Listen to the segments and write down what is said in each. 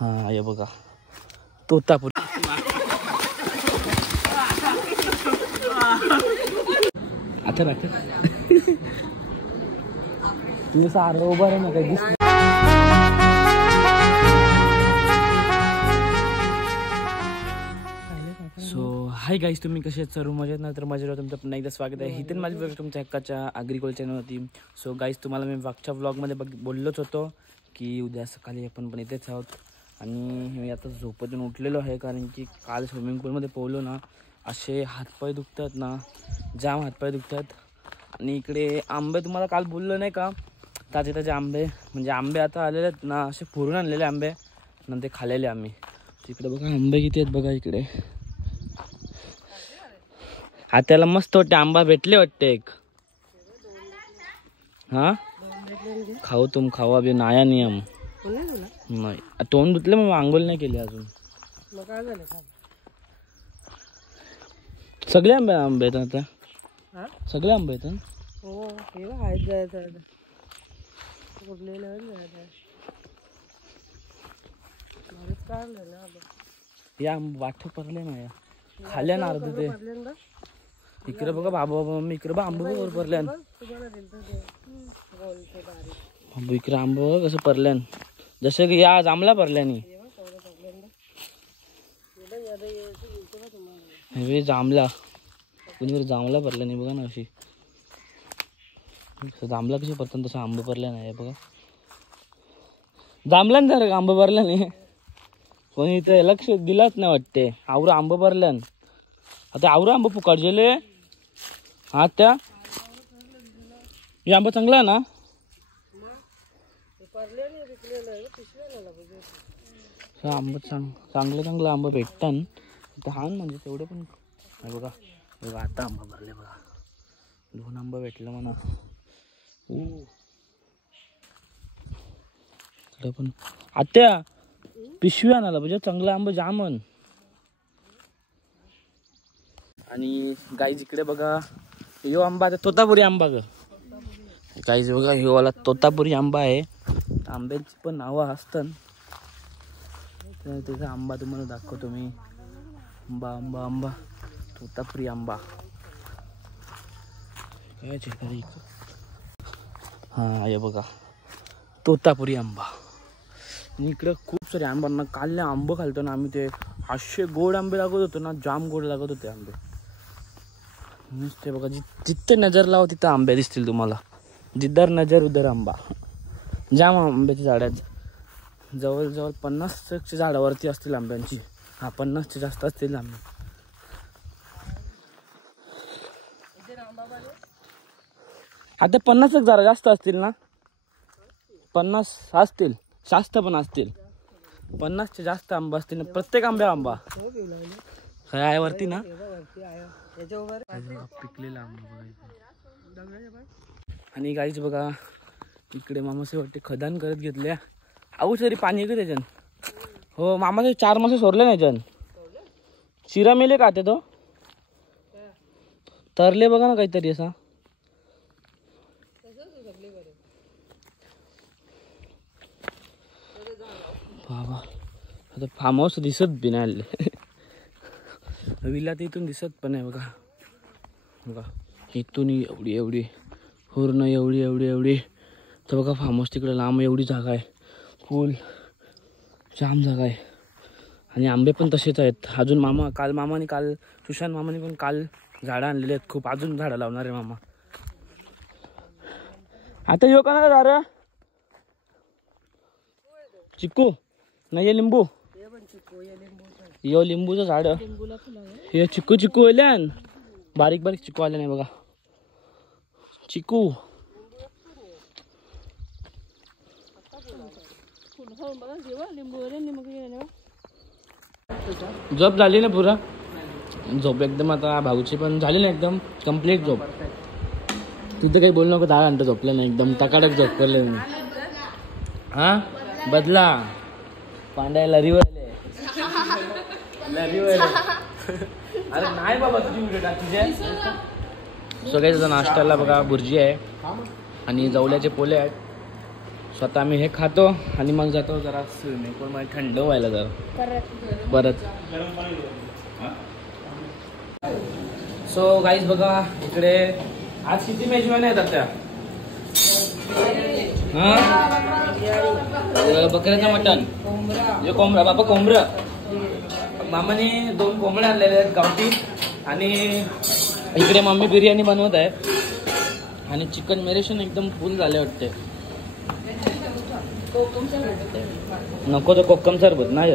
हा ये बघा तोतापुरी. आता राख तुझं सारं उभं आहे ना काही दिसत. सो हाय गाईज, तुम्ही कसे आहेत? सर्व मजेत ना? तर मजेत तुमचं पुन्हा एकदा स्वागत आहे हितेन माझी ब्लॉग तुमच्या हक्काच्या ॲग्रिकल्चर चॅनलवरती. सो गाईज, तुम्हाला मी मागच्या व्लॉगमध्ये बोललोच होतो की उद्या सकाळी आपण पण इथेच आहोत. आणि मी आता झोपेतून उठलेलो आहे कारण की काल स्विमिंग पूलमध्ये पोहलो ना, असे हातपाय दुखतात ना, जाम हातपाय दुखतात. आणि इकडे आंबे तुम्हाला काल बोललो नाही का, ताजे ताजे आंबे, म्हणजे आंबे आता आलेले आहेत ना, असे फोडून आणलेले आंबे नंतर ते खाल्लेले आम्ही. इकडे बघा आंबे किती आहेत बघा इकडे. त्याला मस्त वाटते, आंबा भेटले वाटते एक. हा खाऊ तुम खावा बी नाया नियम नाही. तोंड धुतले मग आंघोळ नाही केली अजून. सगळे आंबे आहेत आता, सगळे आंबे आहेत. या वाट पडले ना, या खाल्ल्या ना अर्ध ते. इकडे बघा बाबा मम्मी, इकडे बघा आंबे बरोबर पडल्यान. इकडे आंबे बघा कसं पडल्यान, जसं की या जांभला पडल्यानी. हे जांभला कुणीकडे जांभला पडला नाही बघा ना. अशी जांभला कशी पडतात तसं आंबे पडल्या नाही बघा. जांभल्यान जर आंबे भरल्या नाही, कोणी इथं लक्ष दिलाच नाही वाटते. आवरं आंबे भरल्यान. आता आवरं आंबे फुकाडजेले. हा त्या हे आंबा चांगला आहे ना. आंबा चांगलं आंबा भेटतात हान, म्हणजे तेवढे पण बघा. बघा आता आंबा भरले बघा, 2 आंबा भेटलं म्हणा. पण आत्या पिशवी आणायला म्हणजे चांगला आंबा जामन. आणि गाईज इकडे बघा ह्यो आंबा, तोतापुरी आंबा ग गाईज बघा. ह्यो वाला तोतापुरी आंबा आहे. आंब्याची पण नावं असतात. त्याचा आंबा तुम्हाला दाखवतो मी. आंबा आंबा आंबा तोतापुरी आंबा काय तरी. हा हे बघा तोतापुरी आंबा. आणि इकडे खूप सारे आंबांना काल आंबे खालतो ना आम्ही, ते असे गोड आंबे लागत होते ना, जाम गोड लागत होते आंबे नुसते. बघा जिथे नजर लावा तिथं आंबे दिसतील तुम्हाला. जिद्धर नजर उधर आंबा. जाम आंब्याची झाड आहेत, जवळजवळ 50 झाडावरती असतील आंब्यांची. हा 50 जास्त असतील आंबे. आता 50 झाड जास्त असतील ना, 50 असतील, जास्त पण असतील. 50 जास्त आंबा असतील ना, प्रत्येक आंब्या आंबा काय आहे वरती ना. पिकलेला आंबा. आणि गाईच बघा इकडे मामासे वाटते खदान करत घेतल्या. आऊ तरी पाणी आहे का त्याच्यान? हो मामाचे 4 मासे सोडले नाही त्याच्यान. चिरा मेले का ते तो तरले बघा ना काहीतरी असा. बाबा आता फार्म हाऊस दिसत बी नाही. विला तर इथून दिसत पण आहे बघा. बघा इथून एवढी पूर्ण एवढी तर बघा फार्म हाऊस तिकडे लांब एवढी जागा आहे. फुल जाम जागा आहे. आणि आंबे पण तसेच आहेत. अजून काल सुशांत मामाने पण काल झाडं आणलेली आहेत खूप. अजून झाडं लावणार आहे मामा. आता यो का ना झाडं चिक्कू नाही, हे लिंबू. यो लिंबूचं झाड. हे चिक्कू आल्यान, बारीक चिक्कू आले नाही बघा. चिक्कू झोप झाली ना पुरा. झोप एकदम आता भाऊची पण झाली ना एकदम कंप्लीट झोप. तू तर काही बोलू नको, 10 घंटे झोपलं नाही, एकदम टकाटक झोप करले मी. हा बदला पांड्याला रिवरले अरे नाही बाबा तुझी व्हिडिओ टाक तुझ्या. सो गाईस नाश्त्याला बघा भुर्जी आहे आणि जवल्याचे पोले आहेत. स्वतः आम्ही हे खातो आणि मग जातो जरा स्विमिंग पूल मध्ये थंड व्हायला जरा परत. सो गाईस बघा इकडे आज किती मेजवानी आहेत त्या. बकऱ्याचं मटण हे कोंबडा बाबा कोंबडं मामाने 2 कोंबड्या आणलेले आहेत गावठी. आणि इकडे मम्मी बिर्याणी बनवत आहे आणि चिकन मेरेशन एकदम फुल झाले वाटते. नको तो कोकम सरबत नाही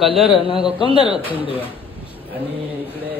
कलर ना कोकम सरबत तुझ्या. आणि इकडे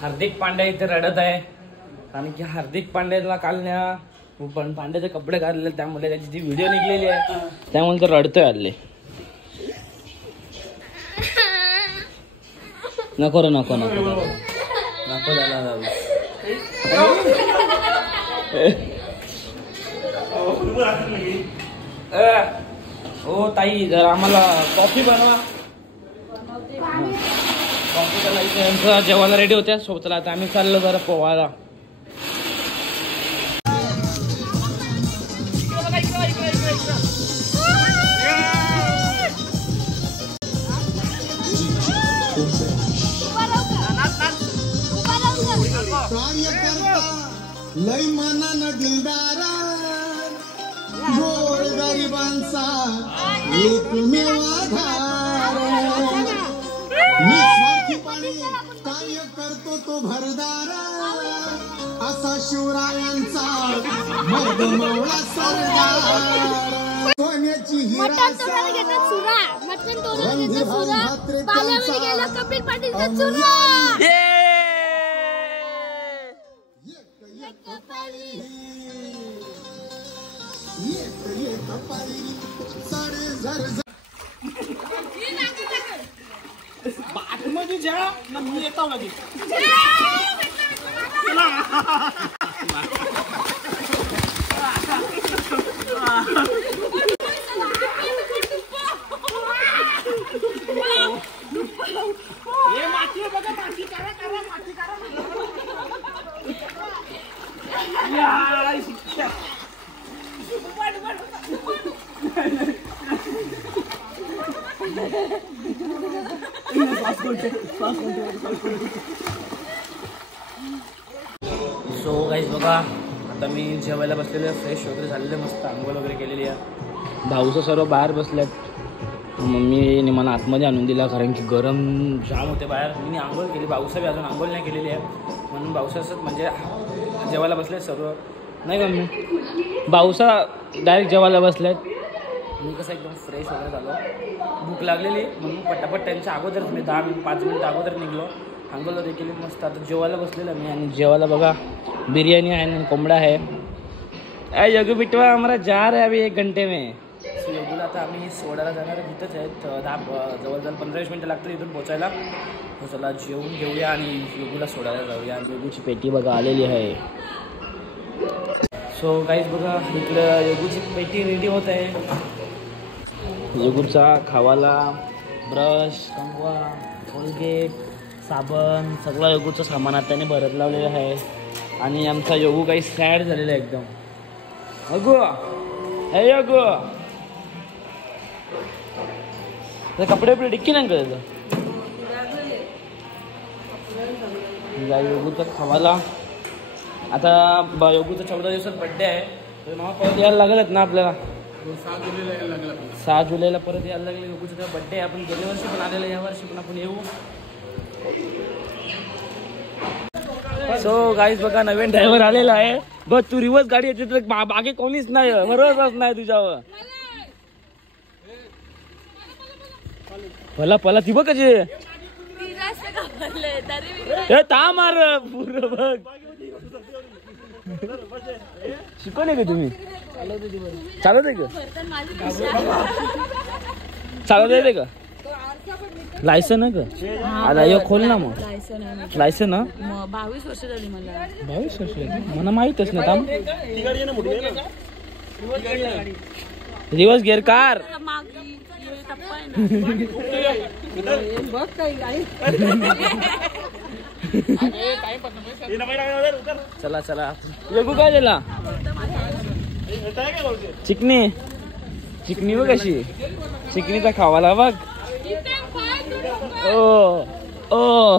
हार्दिक पांड्या इथे रडत आहे कारण की हार्दिक पांड्याला काल पण पांड्याचे कपडे काढले त्यामुळे त्याची जी व्हिडिओ निघलेली आहे त्यामुळे तो रडतोय आले. नको रे नको नको नको झाला. हो ताई जर आम्हाला कॉफी बनवा. कॉफी करायचं जेवायला रेडी होत्या सोबतला आता आम्ही चाललो जरा पोवायला. लय मनानं दिलदारा गोर गरिबांचा एकमेव आधार. निस्वार्थीपणे कार्य करतो तो भरदारा असा शिवरायांचा मर्दमौळा सरदार. सोन्याची हिरा बाटमध्ये जेवा मी येतो लगेच. सो गाईज बघा आता मी जेवायला बसलेले फ्रेश वगैरे झालेले मस्त आंघोळ वगैरे केलेली आहे. भाऊचं सर्व बाहेर बसल्यात. मम्मीने मला आतमध्ये आणून दिला कारण की गरम जाम होते बाहेर. मी आंघोळ केली भाऊसा बी अजून आंघोळ नाही केलेली आहे म्हणून भाऊसा असं म्हणजे जेवायला बसले सर्व नाही मम्मी. भाऊसा डायरेक्ट जेवायला बसल्यात. मी कसं एकदम फ्रेश वगैरे झालो. भूक लागलेली म्हणून पटापट त्यांच्या अगोदरच मी 5 मिनिटं अगोदर निघलो. आंघोळ देखील मस्त आता जेवायला बसलेलं मी. आणि जेवायला बघा बिर्याणी आहे आणि कोंबडा आहे. योगू बिटवा हमारा जा रहा है अभी 1 घंटे में. योगूला आता आम्ही सोडायला जाणार इथंच आहेत. जवळजवळ 15-20 मिनिटं लागतील इथून पोचायला. चला जेवून घेऊया आणि योगूला सोडायला जाऊया. योगूची पेटी बघा आलेली आहे. सो गाईज बघा इकडं योगूची पेटी रेडी होत आहे. योगूचा खावाला ब्रश कंगवा कोलगेट साबण सगळं योगूचं सामान आता त्याने भरत लावलेलं आहे. आणि आमचा योगू काही सॅड झालेला आहे एकदम. अगो हे योगू कपडे बिपडे डिक्की नाही करायचं. योगूचा खावाला आता योगूचा 14 दिवसात बड्डे आहे. तर मग परत यायला लागलच ना आपल्याला. 6 जुलैला परत यायला लागले. योगूचा बड्डे आहे. आपण गेल्या वर्षी पण आलेलं या वर्षी पण आपण येऊ. सो गाईज बघा नवीन ड्रायव्हर आलेला आहे. बघ तू रिवर्स गाडी येते तर बागे कोणीच नाही बरोबरच नाही तुझ्यावर. पला पला ती बघ कशी ता मार पूर्ण बघ. शिकवले का तुम्ही चालवते का चालवता का लायसन आहे का. आता हे खोल ना मग लायसन ना. 22 वर्ष झाली मला. 22 वर्ष मला माहितच नाही. थांब रिवर्स गिअर कार बघ काही आई चला चला योगू काय दिला चिकनी चिकनी बघ कशी चिकनीचा खावाला बघ ओ ओ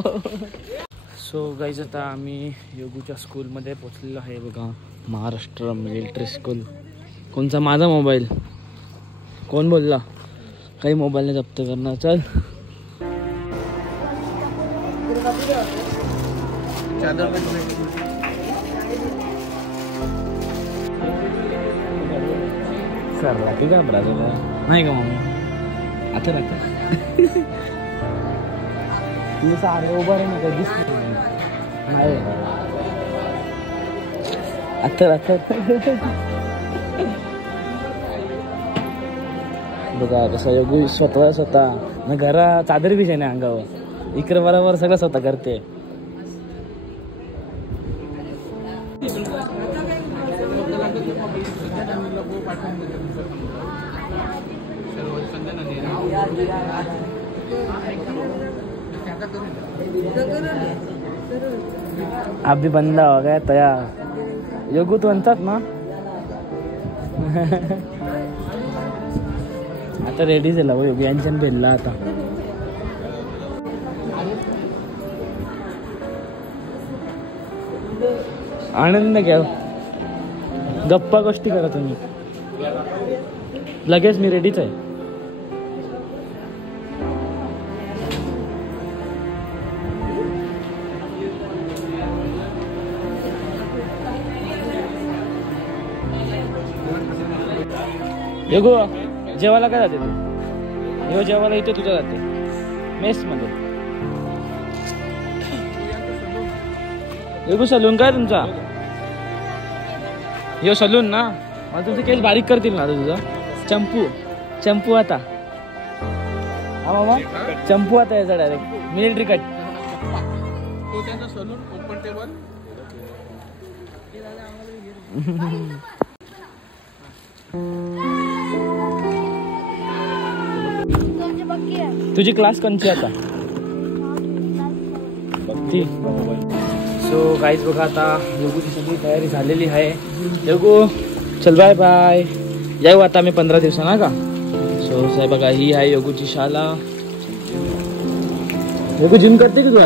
सो गाईज आता आम्ही योगूच्या स्कूलमध्ये पोचलेलो आहे बघा महाराष्ट्र मिलिटरी स्कूल कोणचा माझा मोबाईल कोण बोलला काही मोबाईलने जप्त करणार चल सर राहते का ब्राजूला नाही का मम्मी आता राहते तुझं सारे उभं आहे ना कधीच नाही आता बघा कसं योगी स्वतः ना घरा चादर बी नाही अंगावर इकडे बरोबर सगळं स्वतः करते अभी बंदा हो गया तयार योगू तो म्हणतात ना आता रेडी झाला हो योगी यांच्या भेटला आता आनंद घ्या गप्पा गोष्टी करा तुम्ही लगेच मी रेडीच आहे योगो जेवायला काय जाते तू यो जेवायला इथे तुझ्या जाते मेस मध्ये योगो सलून काय तुमचा यो सलून ना मला तुमचे केस बारीक करतील ना तुझं चंपू आता हा मामा चंपू आता याचा direct military cut saloon open table तुझी क्लास कोणची आता ती सो गाईज बघा आता योगूची सगळी तयारी झालेली आहे योगू चल बाय बाय येऊ आता मी 15 दिवसांना का सो साहेब बघा ही आहे योगूची शाळा योगू जिम करते की तुला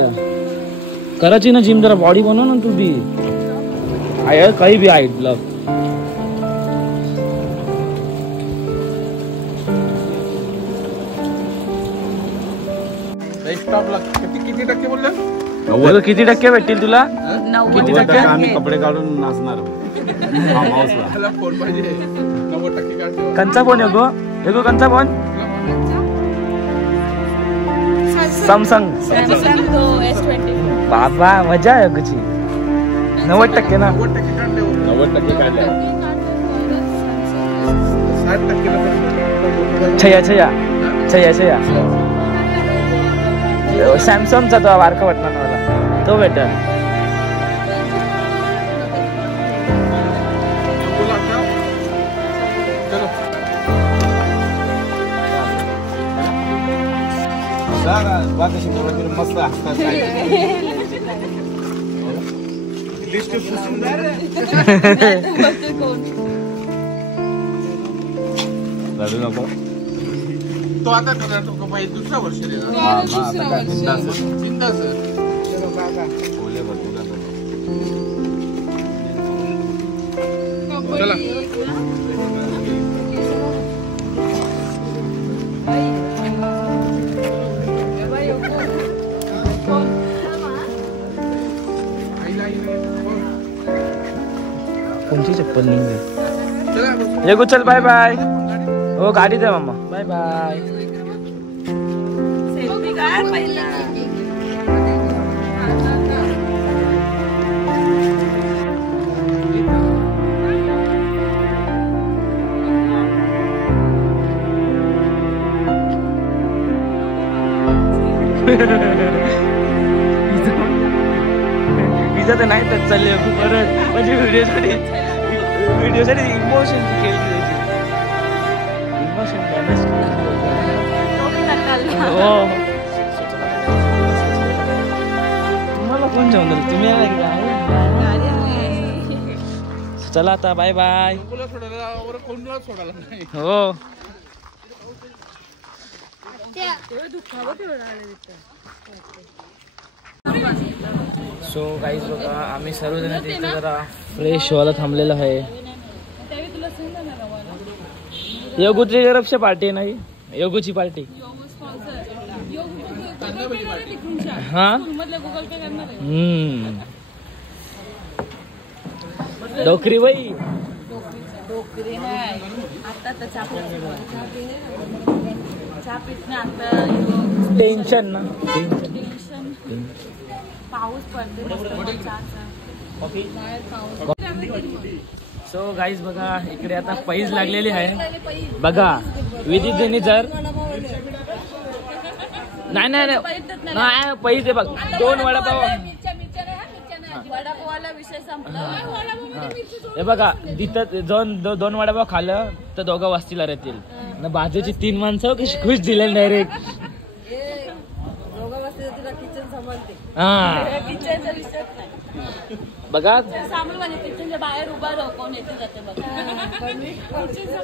करायची ना जिम जरा बॉडी बनव ना तू बी आय काही बी आहे तुला किती टक्के किती बोलले किती टक्के भेटतील तुला किती टक्के आम्ही कपडे काढून नाचणार फोन पाहिजे 90% काढतो कंचा फोन योगो कंचा फोन सॅमसंग बाबा मजा आहे योगोची 90% ना 90% काढले 90% काढले 60% छया सॅमसंगचा तो वारका वाटणार मला तो बेटर मस्त रडू नको तो आता दुसरा वर्ष चला कोणची चप्पल निघली योगू चल बाय बाय हो गाडी द्या मामा बाय बाय इथं तर नाही तर चालले परत म्हणजे व्हिडिओसाठी इमोशनची केली त्याची इमोशन डॅमेज हो तुम्हाला कोण जेवण दिलं? तुम्ही आला की काय? चला आता बाय बाय. तुला सोडायला वर कोणाला सोडायला नाही. हो सो गाईज बघा आम्ही सर्वजण तिथे जरा फ्रेश व्हायला थांबलेलं आहे. योगूची तरफची पार्टी आहे नाही योगूची पार्टी. हा डोकरी बाई टेन्शन ना पाऊस पडते. सो गाईज बघा इकडे आता पैज लागलेली आहे बघा विधी जर नाही नाही नाही पैज आहे बघ 2 वडापाव हे बघा तिथं 2 वडापाव खाल्लं तर 2 वस्तीला राहतील ना बाजूची 3 माणसं कशी खुश दिले डायरेक्ट. हा बघा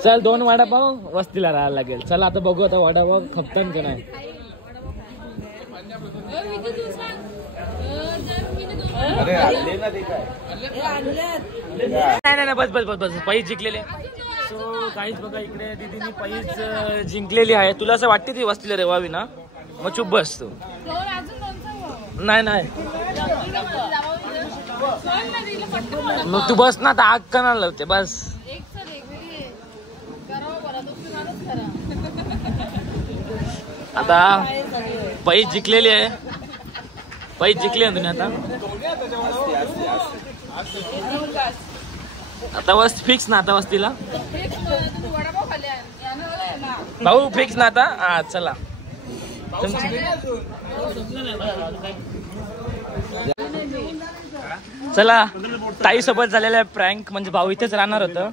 चल 2 वडापाव वस्तीला राहायला लागेल. चला आता बघू आता वडापाव खपतात का नाही. नाही बस बस बस बस पैज जिंकलेले. सो काहीच बघा इकडे दीदीने पैज जिंकलेली आहे. तुला असं वाटते ती वस्तीला रेवावी ना मग चुप बस तू. नाही नाही मग तू बस ना आता आग का लावते बस. आता पैज जिंकलेली आहे. पैज जिंकली आहे तुम्ही आता वस्त फिक्स ना आता वस्तीला भाऊ फिक्स ना आता. हा चला चला ताई सोबत झालेला प्रँक म्हणजे भाऊ इथेच राहणार होतं.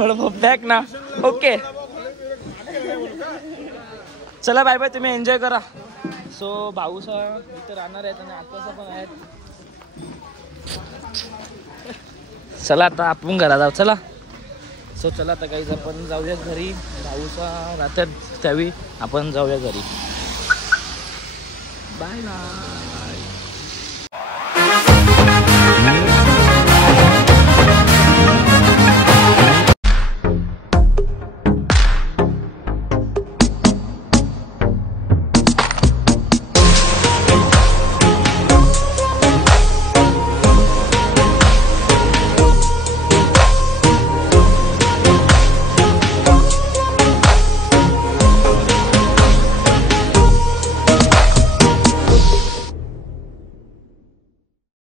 वडापाव पॅक ना ओके चला बाय बाय तुम्ही एन्जॉय करा. सो भाऊसा इथे राहणार आहेत आणि आत्ताचा पण आहेत. चला आता आपण घरा जाऊ चला. सो चला आता काही आपण जाऊया घरी. भाऊसा राहतात त्यावेळी आपण जाऊया घरी. बाय ना.